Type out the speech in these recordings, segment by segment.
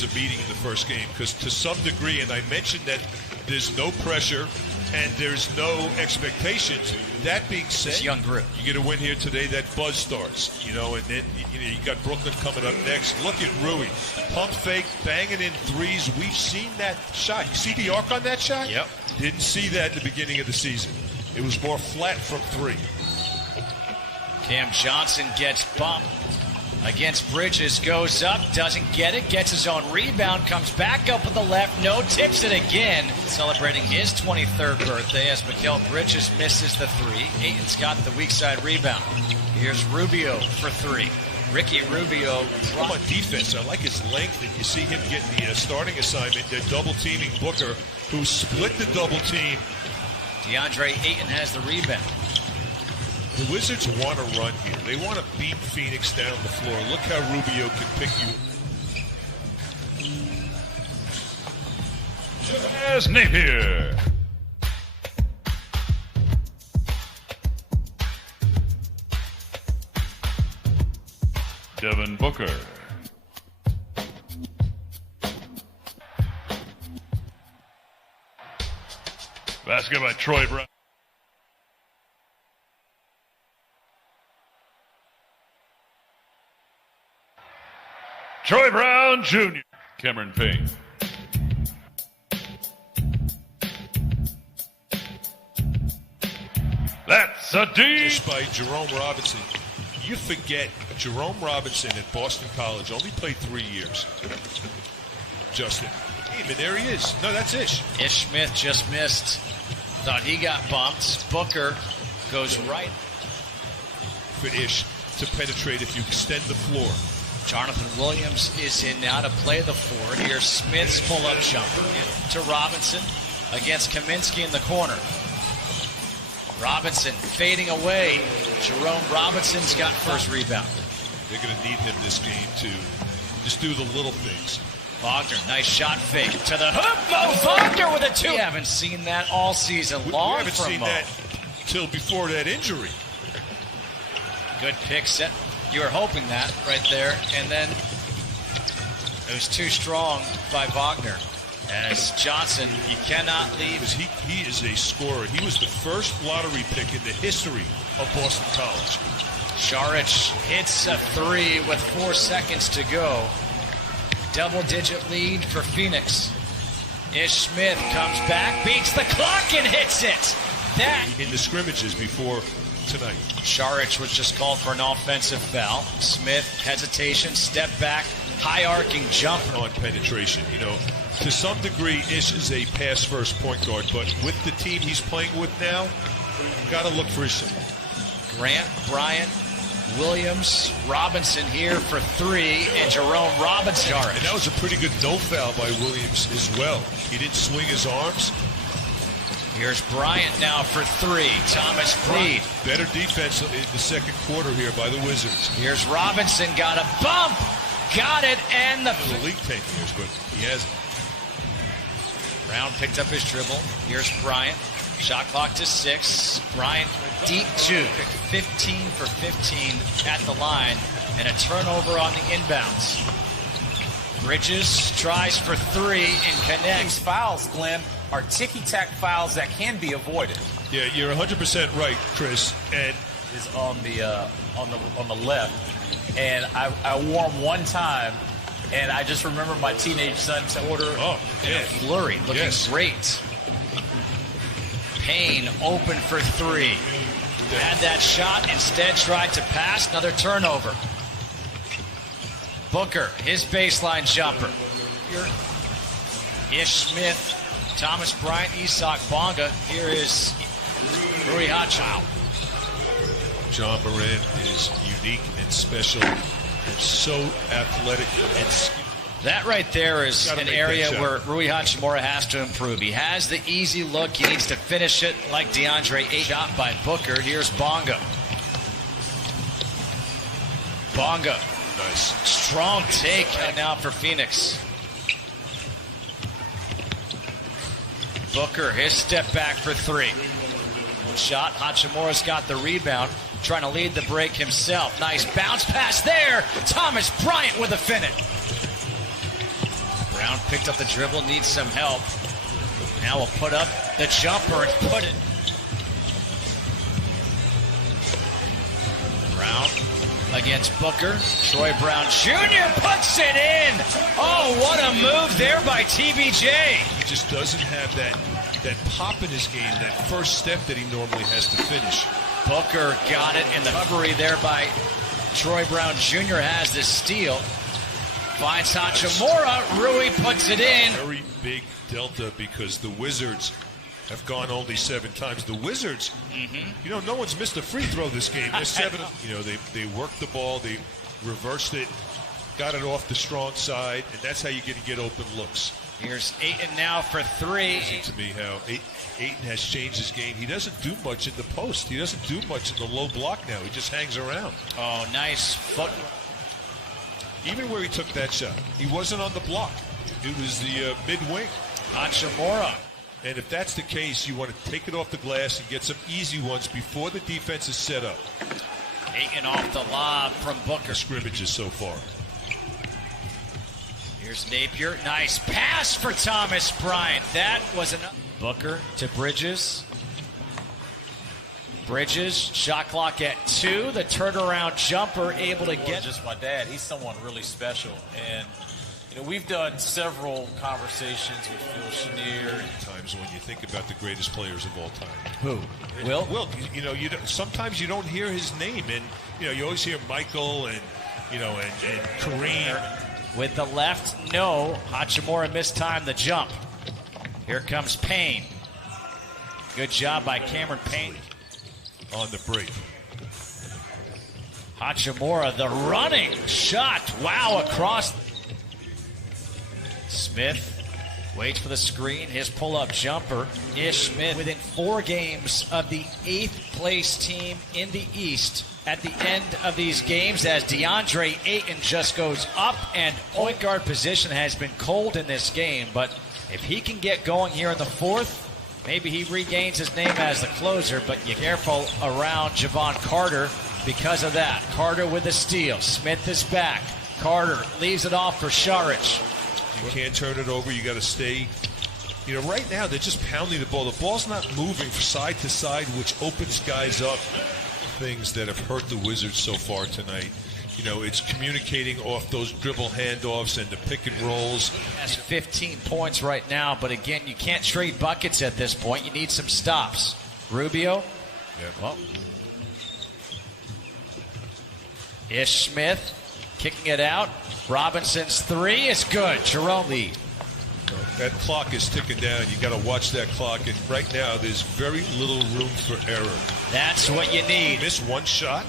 was a meeting in the first game because to some degree, and I mentioned that there's no pressure and there's no expectations. That being said, this young group, you get a win here today, that buzz starts, and then you got Brooklyn coming up next. Look at Rui, pump fake, banging in threes. We've seen that shot. You see the arc on that shot? Yep. Didn't see that in the beginning of the season. It was more flat from three. Cam Johnson gets bumped against Bridges, goes up, doesn't get it, gets his own rebound, comes back up with the left, no, tips it again. Celebrating his 23rd birthday as Mikal Bridges misses the three. Ayton's got the weak side rebound. Here's Rubio for three. Ricky Rubio. On defense, I like his length, and you see him getting the starting assignment. They're double-teaming Booker, who split the double team. DeAndre Ayton has the rebound. The Wizards want to run here. They want to beat Phoenix down the floor. Look how Rubio can pick you. As Napier. Devin Booker. Basket by Troy Brown. Troy Brown Jr. Cameron Payne. That's a deep. Just by Jerome Robinson. You forget Jerome Robinson at Boston College only played 3 years. Justin. Hey, there he is. No, that's Ish. Ish Smith just missed. Thought he got bumped. Booker goes right. For Ish to penetrate if you extend the floor. Jonathan Williams is in now to play the forward. Here's Smith's pull-up jumper to Robinson against Kaminsky in the corner. Robinson fading away. Jerome Robinson's got first rebound. They're going to need him this game to just do the little things. Wagner, nice shot fake to the hoop. Mo Wagner with a two. We haven't seen that all season long. We haven't seen that till before that injury. Good pick set. You were hoping that right there, and then it was too strong by Wagner. As Johnson, you cannot leave. He is a scorer. He was the first lottery pick in the history of Boston College. Saric hits a three with 4 seconds to go. Double-digit lead for Phoenix. Ish Smith comes back, beats the clock, and hits it. That in the scrimmages before tonight. Saric was just called for an offensive foul. Smith, hesitation, step back, high arcing jumper. On penetration, to some degree, Ish is a pass-first point guard, but with the team he's playing with now, got to look for his. Grant, Bryant, Williams, Robinson here for three, and Jerome Robinson. And that was a pretty good no foul by Williams as well. He didn't swing his arms. Here's Bryant now for three. Thomas Bryant. Better defense in the second quarter here by the Wizards. Here's Robinson, got a bump. Got it, and the league 10 years, but he hasn't. Brown picked up his dribble. Here's Bryant. Shot clock to 6. Bryant deep two. 15 for 15 at the line, and a turnover on the inbounds. Bridges tries for three and connects. These fouls, Glenn, are ticky-tack fouls that can be avoided. Yeah, you're 100% right, Chris. And is on the left, and I wore them one time, and I just remember my teenage son's order. Oh, yeah. Flurry looking great. Payne open for three. Had that shot, instead tried to pass. Another turnover. Booker, his baseline jumper. Ish Smith, Thomas Bryant, Isak Bonga. Here is Rui Hachimura. John Moran is unique and special and so athletic and that right there is an area where Rui Hachimura has to improve. He has the easy look. He needs to finish it like DeAndre Ayton. Shot by Booker. Here's Bonga. Bonga. Nice. Strong take now for Phoenix. Booker, his step back for three. Shot. Hachimura's got the rebound. Trying to lead the break himself. Nice bounce pass there. Thomas Bryant with a finish. Brown picked up the dribble, needs some help. Now will put up the jumper and put it. Brown against Booker. Troy Brown Jr. puts it in. Oh, what a move there by TBJ. He just doesn't have that pop in his game, that first step that he normally has to finish. Booker got it, and the recovery there by Troy Brown Jr. has the steal. Finds Hachimura. Rui puts it in. Very big delta because the Wizards have gone only 7 times. The Wizards, no one's missed a free throw this game. They're 7. They worked the ball, they reversed it, got it off the strong side, and that's how you get open looks. Here's Ayton now for 3. To me, how Ayton has changed his game. He doesn't do much in the post. He doesn't do much in the low block now. He just hangs around. Oh, nice foot. Even where he took that shot, he wasn't on the block. It was the mid-wing. Hachimura. And if that's the case, you want to take it off the glass and get some easy ones before the defense is set up. Ayton off the lob from Booker. Scrimmages so far. Here's Napier. Nice pass for Thomas Bryant. That was enough. Booker to Bridges. Bridges, shot clock at 2. The turnaround jumper able to get. Just my dad. He's someone really special. And, we've done several conversations with Phil Chenier. Times when you think about the greatest players of all time. Who? Will? Will. Sometimes you don't hear his name. And, you always hear Michael and Kareem. With the left, no. Hachimura mistimed the jump. Here comes Payne. Good job by Cameron Payne. On the break. Hachimura, the running shot. Wow, across. Smith waits for the screen. His pull-up jumper. Ish Smith within 4 games of the 8th place team in the East. At the end of these games, as DeAndre Ayton just goes up, and point guard position has been cold in this game. But if he can get going here in the 4th, maybe he regains his name as the closer. But you're careful around Javon Carter because of that. Carter with the steal. Smith is back. Carter leaves it off for Saric. You can't turn it over. You got to stay. Right now they're just pounding the ball. The ball's not moving from side to side, which opens guys up. Things that have hurt the Wizards so far tonight. It's communicating off those dribble handoffs and the pick and rolls. Has 15 points right now, but again, you can't trade buckets at this point. You need some stops. Rubio. Yeah. Well. Ish Smith kicking it out. Robinson's 3 is good. Jerome Lee. That clock is ticking down. You got to watch that clock. And right now, there's very little room for error. That's what you need. Miss one shot.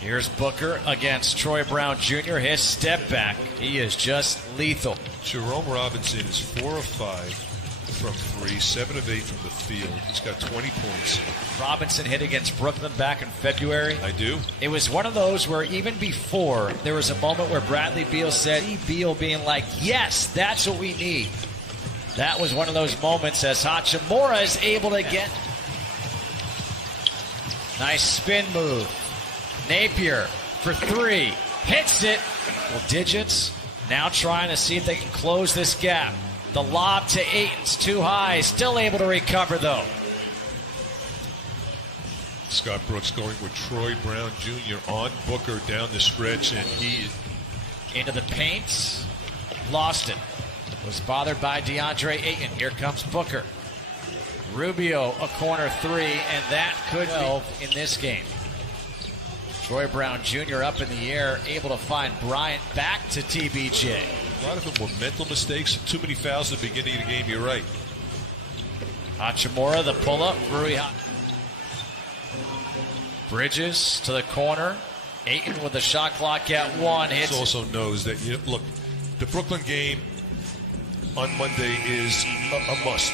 Here's Booker against Troy Brown Jr. His step back. He is just lethal. Jerome Robinson is 4 of 5 from 3, 7 of 8 from the field. He's got 20 points. Robinson hit against Brooklyn back in February. I do. It was one of those where even before, there was a moment where Bradley Beal said, Beal being like, yes, that's what we need. That was one of those moments as Hachimura is able to get. Nice spin move. Napier for 3. Hits it. Well, digits. Now trying to see if they can close this gap. The lob to Ayton's too high. Still able to recover, though. Scott Brooks going with Troy Brown Jr. on Booker down the stretch, and he into the paint. Lost it. Was bothered by DeAndre Ayton. Here comes Booker. Rubio, a corner 3, and that could be in this game. Troy Brown Jr. up in the air, able to find Bryant back to TBJ. A lot of them were mental mistakes. Too many fouls at the beginning of the game. You're right. Hachimura, the pull-up. Rui. Bridges to the corner. Ayton with the shot clock at 1. Hits. Also knows that, look, the Brooklyn game on Monday is a must.